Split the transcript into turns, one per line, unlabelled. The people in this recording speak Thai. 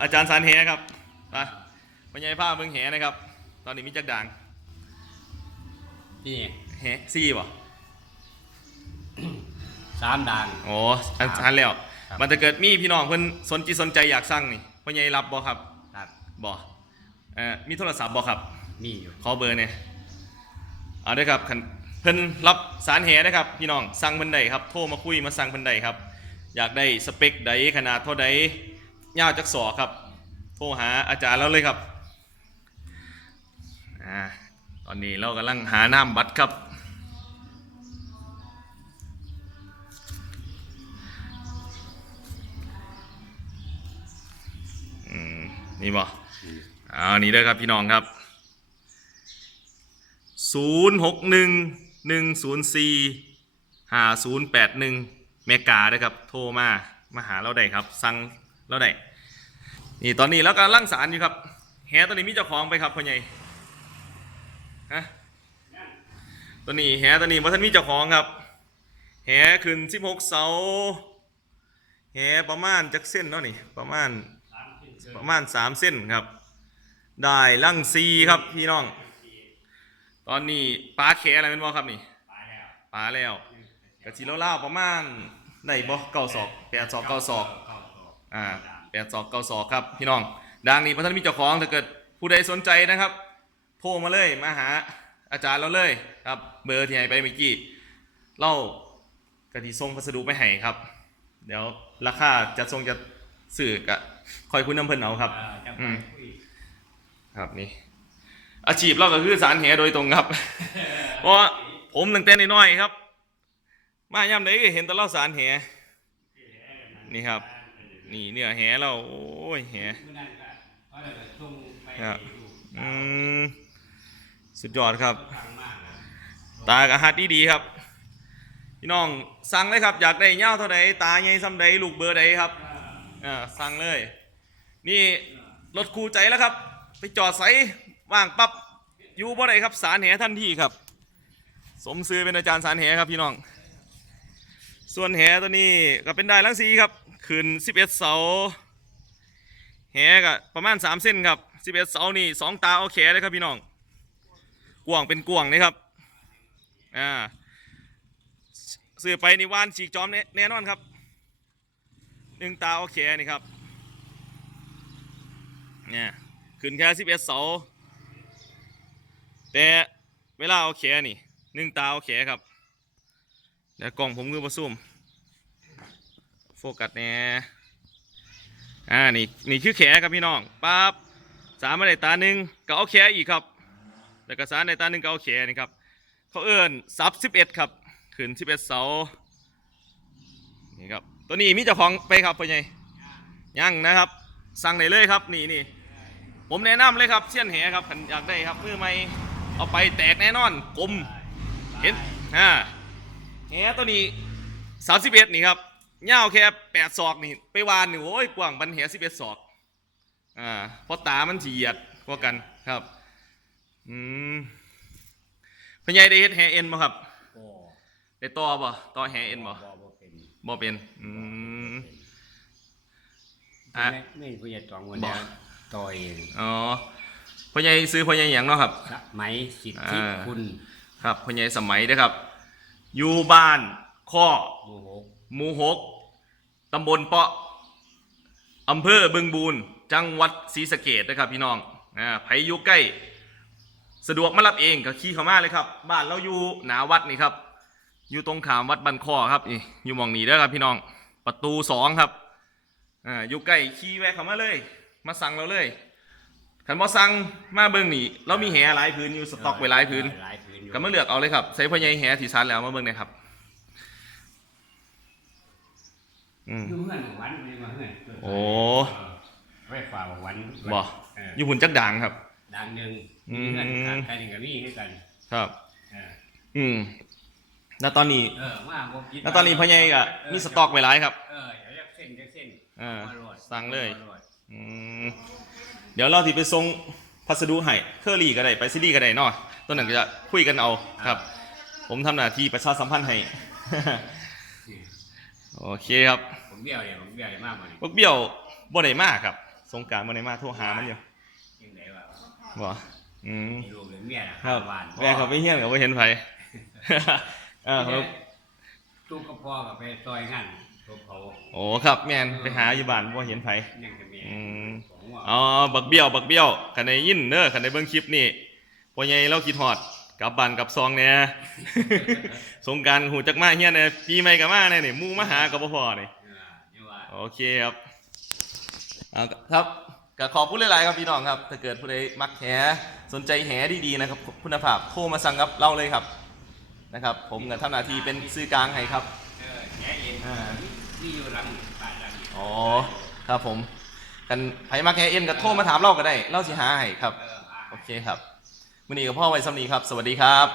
อาจารย์สารแหครับไปพญายผ้าเมืองแหนะครับ ตอนนี้มีจักด่าง
นี่
แหซี่ป่ะ
สามด่าน
โอ้อันอันแล้ว
ครับ
มันจะเกิดมีพี่น้องเพิ่นสนจิตสนใจอยากสั่งนี่พญายรับบ่ครับ
ครับ
บ่เอ่อมีโทรศัพท์บ่ครับ
มีอยู่
ขอเบอร์เนี่ยเอาเด้อครับคันเพิ่นรับสารแหนะครับ พี่น้องสั่งเพิ่นได้ครับโทรมาคุยมาสั่งเพิ่นได้ครับ อยากได้สเปคใดขนาดเท่าใด ยาวจักศอครับ โทรหาอาจารย์เราเลยครับอ่าตอนนี้เรากำลังหาน้ำบัตรครับ นี่บ่เอานี่เด้อครับพี่น้องครับศูนย์หกหนึ่งหนึ่งศูนย์สี่หาศูนย์แปดหนึ่งเมกาด้วยครับ โทรมา มาหาเราได้ครับ สั่ง เราได้นี่ตอนนี้เรากำลังล่างสารอยู่ครับ แหตัวนี้มีเจ้าของไปครับพ่อใหญ่ฮะตัวนี้แหตัวนี้ว่าท่านมีเจ้าของครับ แหขึ้นสิบหกเสาแหประมาณจักเส้นเนาะนี่ประมาณประมาณสามเส้นครับ ได้ลั่งซีครับพี่น้อง ตอนนี้ปลาแขอะไรเป็นบ่ครับนี่ปลาแล้วกะทิเล่าวๆประมาณได้บ่เก้าศอกแปดศอกเก้าศอก อ่าแปดศอกเก้าศอกครับพี่น้อง ดังนี้พระท่านมีเจ้าของถ้าเกิดผู้ใดสนใจนะครับ โทรมาเลยมาหาอาจารย์เราเลยครับ เบอร์ที่ให้ไปเมื่อกี้เล่ากะทิส่งพัสดุไปให้ครับ เดี๋ยวราคาจะส่งจะสื่อกะคอยคุณน้ำเพิ่นเอาครับ
อื
ม
ค
รับนี่อาชีพเราก็คือสารแหโดยตรงครับ เพราะผมตั้งแต่น้อยๆครับ มาย่ำไหนก็เห็นแต่เล่าสารแหนี่ครับ นี่เนื้อแหเราโอ้ยแหครับอืมสุดยอดครับ ตากระหัดดีๆครับ พี่น้องสั่งเลยครับ อยากได้เง่าเท่าใดตาใหญ่ซ้ำใดลูกเบอร์ใดครับอ่าสั่งเลย นี่รถคูใจแล้วครับ ไปจอดใสว่างปั๊บอยู่บ่ได้ครับสารแหทันทีครับ สมซื้อเป็นอาจารย์สารแหครับพี่น้อง ส่วนแหตัวนี้ก็เป็นได้ลังสีครับ ขึ้น11เสาแหก็ประมาณ3เส้นครับ11เสานี่สองตาเอาแขเลยครับพี่น้องกวางเป็นกวางนี่ครับอ่าซื้อไปในี่านฉีกจอมแน่แน่นอนครับหนึ่งตาโอเคนี่ครับเนี่ยขึ้นแค่สิบเอ็ดเสาแต่เวลาโอเคนี่หนึ่งตาโอเคครับเดี๋ยวกล่องผมคือมาซูม โฟกัสแน่อ่านี่นี่คือแขครับพี่น้องปั๊บสามในตาหนึ่งก็เอาแขอีกครับ แล้วก็สามในตาหนึ่งก็เอาแขนี่ครับเขาเอิ้นซับสิบเอ็ดครับขึ้นสิบเอ็ดเสานี่ครับตัวนี้มีเจ้าของไปครับพ่อใหญ่ยังนะครับสั่งได้เลยครับนี่นี่ผมแนะนำเลยครับเชี่ยนแหครับคันอยากได้ครับมือไม่เอาไปแตกแน่นอนกลมเห็นอ่าแหตัวนี้สามสิบเอ็ดนี่ครับ ยาวแค่แปดศอกนี่ไปวานนี่โอ้ยกว้างบันแหสิบเอ็ดศอกอ่าเพราะตามันสีเหยียดกว่ากันครับอืมพ่อใหญ่ได้เฮ็ดแหเอ็นบ่ครับ
โอ้
ได้ต่อบ่ต่อแหเอ็นบ่
บ่บ่เป็น
บ่เป็นอืม
อะ
อะ
ไม่ไม่ผู้ใหญ่ตองวัน
บ่
เดียวต่อเอง
อ๋อพ่อใหญ่ซื้อพ่อใหญ่หยังเนาะครับ
สมัยสิทธิ
อ่า
คุณ
ครับพ่อใหญ่สมัยเด้อครับ อยู่บ้านข้อ
โมโหก
หมู่หกตำบลเปาะอำเภอบึงบูรจังหวัดศรีสะเกษนะครับพี่น้องอ่าไผอยู่ใกล้ สะดวกมารับเองก็ขี่เข้ามาเลยครับ บ้านเราอยู่หนาวัดนี่ครับ อยู่ตรงขามวัดบันคอครับนี่อยู่หมองนี้เด้อครับพี่น้องประตูสองครับอ่าอยู่ใกล้ขี่แวะเข้ามาเลย มาสั่งเราเลยขันบ่สั่งมาเบิ่งนี่เรามีแหหลายพื้นอยู่สต็อกไว้หลายพื้น
หลายพื้นอยู่
ก็มาเลือกเอาเลยครับใส่พ่อใหญ่แหที่ซันแล้วมาเบิ่งหนะครับ อืม
อยู่เฮือนหวันไม่มาเฮือน
โอ้
ไว้ฝ่าหวัน
บ่
เออ
อยู่หุ่นจักด่างครับ
ดังหนึ่ง
อืม
มีเฮือนขาดใครหนึ่งกับมีให้กัน
ครับ
เออ
อืมแล้วตอนนี้
เออว่าบ่คิด
แล้วตอนนี้พ่อใหญ่ก็มีสต็อกไว้หลายครับ
เออเดี๋ยวเส้นเดี๋ยวเส้น
เออ
มาโหลด
สั่งเลย
มาโหด
อืมเดี๋ยวเราที่ไปส่งพัสดุให้เคอรี่ก็ได้ไปซิลี่ก็ได้เนาะตัวนั้นก็จะคุยกันเอาครับ ผมทำหน้าที่ประชาสัมพันธ์ให้ โอเคครับ
ผมเบี้ยวเนี่ยผมเบี้ยวเนี่ยมากกว่านี้
พวกเบี้ยวบ่ได้มากครับ สงกรารมาในมาโทรหามันอยู่
ยังไงวะ
บ่อืม
มีลูกหรือเมียนะครับ
ครับ
บ้าน
แม่เขาไปเฮี้ยนเขาไปเห็นไผเออเขา
ทุกกระพอกับไปซอยงานทุกเขา
โอ้ครับแม่นไปหาอยู่บ้านบ่เห็นไผ
ยังจะมี
อืม
ของว่า
อ๋อบักเบี้ยว บักเบี้ยวคันได้ยินเด้อคันได้เบิ่งคลิปนี่พ่อใหญ่เราคิดฮอด กลับบ้านกลับซองแหน่สงกรารหูจักมาเฮียนแหน่ปีใหม่ก็มาแน่นี่หมู่มาหาก็บ่พอนี่
เออนี่ว่า
โอเคครับเอาครับก็ขอบคุณหลายๆครับพี่น้องครับ ถ้าเกิดผู้ใดมักแหสนใจแหดีๆนะครับคุณภาพโทรมาสั่งครับเราเลยครับนะครับ ผมกับทำหน้าที่เป็นซื้อกลางให้ครับ
เออแย่เย็น
อ่า
นี่อยู่หลังบ้านหลังนี้
อ๋อครับผมกันไผมักแหเอ็นก็โทรมาถามเราก็ได้ เราสิหาให้ครับ
เอออะ
โอเคครับ วันนี้กับพ่อไว้สำนีครับ สวัสดีครับ